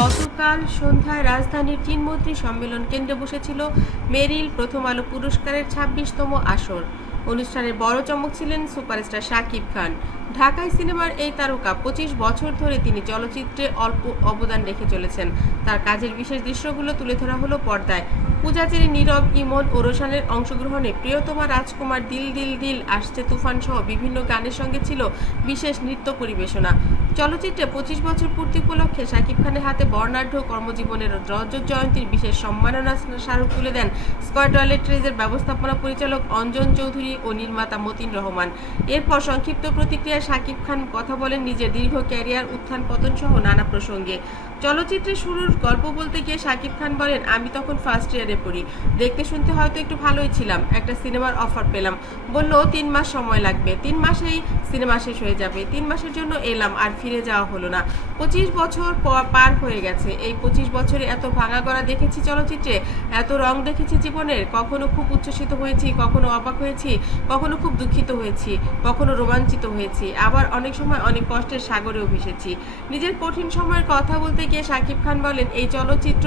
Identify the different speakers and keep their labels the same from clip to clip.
Speaker 1: গতকাল সন্ধ্যায় রাজধানীর চীনমন্ত্রী সম্মেলন কেন্দ্রে বসেছিল মেরিল প্রথম আলো পুরস্কারের ছাব্বিশতম আসর। অনুষ্ঠানের বড় চমক ছিলেন সুপারস্টার শাকিব খান। ঢাকাই সিনেমার এই তারকা পঁচিশ বছর ধরে তিনি চলচ্চিত্রে অল্প অবদান রেখে চলেছেন। তার কাজের বিশেষ দৃশ্যগুলো তুলে ধরা হলো পর্দায়। পূজাচেরি নীরব, ইমন ও রোশানের অংশগ্রহণে প্রিয়তমা রাজকুমার দিল দিল দিল আসছে তুফান সহ বিভিন্ন গানের সঙ্গে ছিল বিশেষ নৃত্য পরিবেশনা। চলচ্চিত্রে পঁচিশ বছর পূর্তি উপলক্ষে শাকিব খানের হাতে বর্ণাঢ্য কর্মজীবনের রজত জয়ন্তীর বিশেষ সম্মাননা স্মারক তুলে দেন স্কয়ার টয়লেট্রিজের ব্যবস্থাপনা পরিচালক অঞ্জন চৌধুরী ও নির্মাতা মতিন রহমান। এরপর সংক্ষিপ্ত প্রতিক্রিয়ায় শাকিব খান কথা বলেন নিজের দীর্ঘ ক্যারিয়ার উত্থান পতন সহ নানা প্রসঙ্গে। চলচ্চিত্রের শুরুর গল্প বলতে গিয়ে শাকিব খান বলেন, আমি তখন ফার্স্ট ইয়ারে পড়ি। দেখতে শুনতে হয়তো একটু ভালোই ছিলাম। একটা সিনেমার অফার পেলাম। বলল, তিন মাস সময় লাগবে। তিন মাসেই সিনেমা শেষ হয়ে যাবে। তিন মাসের জন্য এলাম, আর ফিরে যাওয়া হলো না। পঁচিশ বছর পার হয়ে গেছে। এই পঁচিশ বছরে এত ভাঙা গড়া দেখেছি চলচ্চিত্রে? এত রং দেখেছি জীবনের? কখনো খুব উচ্ছ্বসিত হয়েছি, কখনো অবাক হয়েছি, কখনো খুব দুঃখিত হয়েছি, কখনো রোমাঞ্চিত হয়েছি। আবার অনেক সময় অনেক কষ্টের সাগরেও ভেসেছি। নিজের কঠিন সময়ের কথা বলতে গিয়ে শাকিব খান বলেন, এই চলচ্চিত্র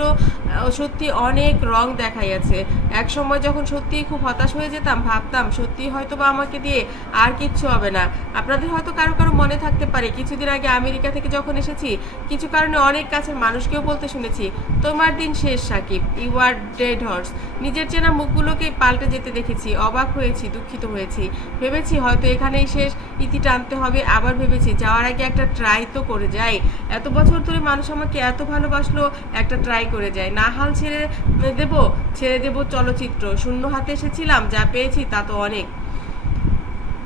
Speaker 1: সত্যি অনেক রং দেখাইয়াছে। এক সময় যখন সত্যিই খুব হতাশ হয়ে যেতাম, ভাবতাম সত্যি হয়তো বা আমাকে দিয়ে আর কিচ্ছু হবে না। আপনাদের হয়তো কারও কারও মনে থাকতে পারে, কিছুদিন আগে আমেরিকা থেকে যখন এসেছি, কিছু কারণে অনেক কাছের মানুষকেও বলতে শুনেছি, তোমার দিন শেষ, Shakib you are dead horse নিজের চেনা মুখগুলোকে পাল্টে যেতে দেখেছি, অবাক হয়েছি, দুঃখিত হয়েছি। ভেবেছি হয়তো এখানেই শেষ, ইতি টানতে হবে, আবার ভেবেছি, যাওয়ার আগে একটা ট্রাই তো করে যাই। এত বছর ধরে মানুষ আমাকে এত ভালোবাসলো, একটা ট্রাই করে যায়। না হাল ছেড়ে দেব ছেড়ে দেব চলচ্চিত্র। শূন্য হাতে এসেছিলাম, যা পেয়েছি তা তো অনেক।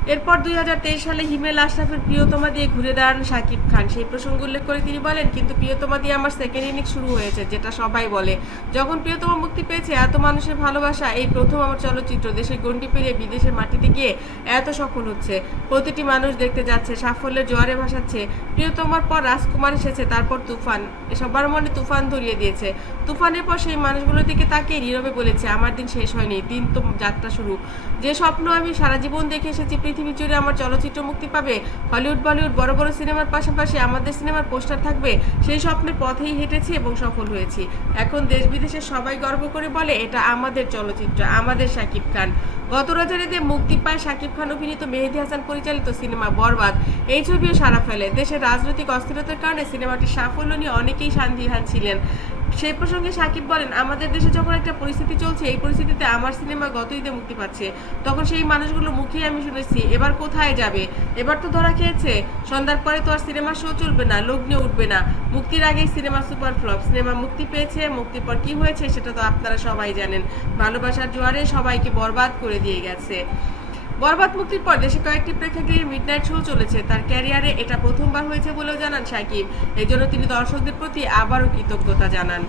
Speaker 1: এরপর দুই হাজার তেইশ সালে হিমেল আশরাফের প্রিয়তমা দিয়ে ঘুরে দাঁড়ান শাকিব খান। সেই প্রসঙ্গ উল্লেখ করে তিনি বলেন, কিন্তু প্রিয়তমা দিয়ে আমার সেকেন্ড ইনিংস শুরু হয়েছে, যেটা সবাই বলে। যখন প্রিয়তমা মুক্তি পেয়েছে, এত মানুষের ভালোবাসা, এই প্রথম আমার চলচ্চিত্র, দেশের গণ্ডি পেরিয়ে বিদেশের মাটিতে গিয়ে এত সফল হচ্ছে। প্রতিটি মানুষ দেখতে যাচ্ছে, সাফল্যের জোয়ারে ভাসাচ্ছে। প্রিয়তমার পর রাজকুমার এসেছে, তারপর তুফান। সবার মনে তুফান ধরিয়ে দিয়েছে। তুফানের পর সেই মানুষগুলোর দিকে তাকিয়ে নীরবে বলেছে, আমার দিন শেষ হয়নি, দিন তো যাত্রা শুরু। যে স্বপ্ন আমি সারা জীবন দেখে এসেছি পৃথিবী জুড়ে আমার চলচ্চিত্র মুক্তি পাবে। হলিউড, বলিউড, বড় বড় সিনেমার পাশাপাশি আমাদের সিনেমার পোস্টার থাকবে। সেই স্বপ্নের পথেই হেঁটেছি এবং সফল হয়েছি। এখন দেশ বিদেশে সবাই গর্ব করে বলে, এটা আমাদের চলচ্চিত্র, আমাদের শাকিব খান। গত রজনীতে মুক্তি পায় শাকিব খান অভিনীত মেহেদি হাসান পরিচালিত সিনেমা বরবাদ। এই ছবিও সারা ফেলে। দেশের রাজনৈতিক অস্থিরতার কারণে সিনেমাটির সাফল্য নিয়ে অনেকেই শান্তিহান ছিলেন। সেই প্রসঙ্গে সাকিব বলেন, আমাদের দেশে যখন একটা পরিস্থিতি চলছে, এই পরিস্থিতিতে আমার সিনেমা গত ঈদে মুক্তি পাচ্ছে। তখন সেই মানুষগুলো মুখে আমি শুনেছি, এবার কোথায় যাবে? এবার তো ধরা খেয়েছে। সন্ধ্যার পরে তো আর সিনেমা শো চলবে না, লগ্নে উঠবে না। মুক্তির আগেই সিনেমা সুপার ফ্লপ। সিনেমা মুক্তি পেয়েছে, মুক্তির পর কি হয়েছে সেটা তো আপনারা সবাই জানেন। ভালোবাসার জোয়ারে সবাইকে বরবাদ করে দিয়ে গেছে। বরবাদ মুক্তির পর দেশে কয়েকটি প্রেক্ষাগৃহে মিডনাইট শো চলেছে। তার ক্যারিয়ারে এটা প্রথমবার হয়েছে বলেও জানান সাকিব। এই জন্য তিনি দর্শকদের প্রতি আবারও কৃতজ্ঞতা জানান।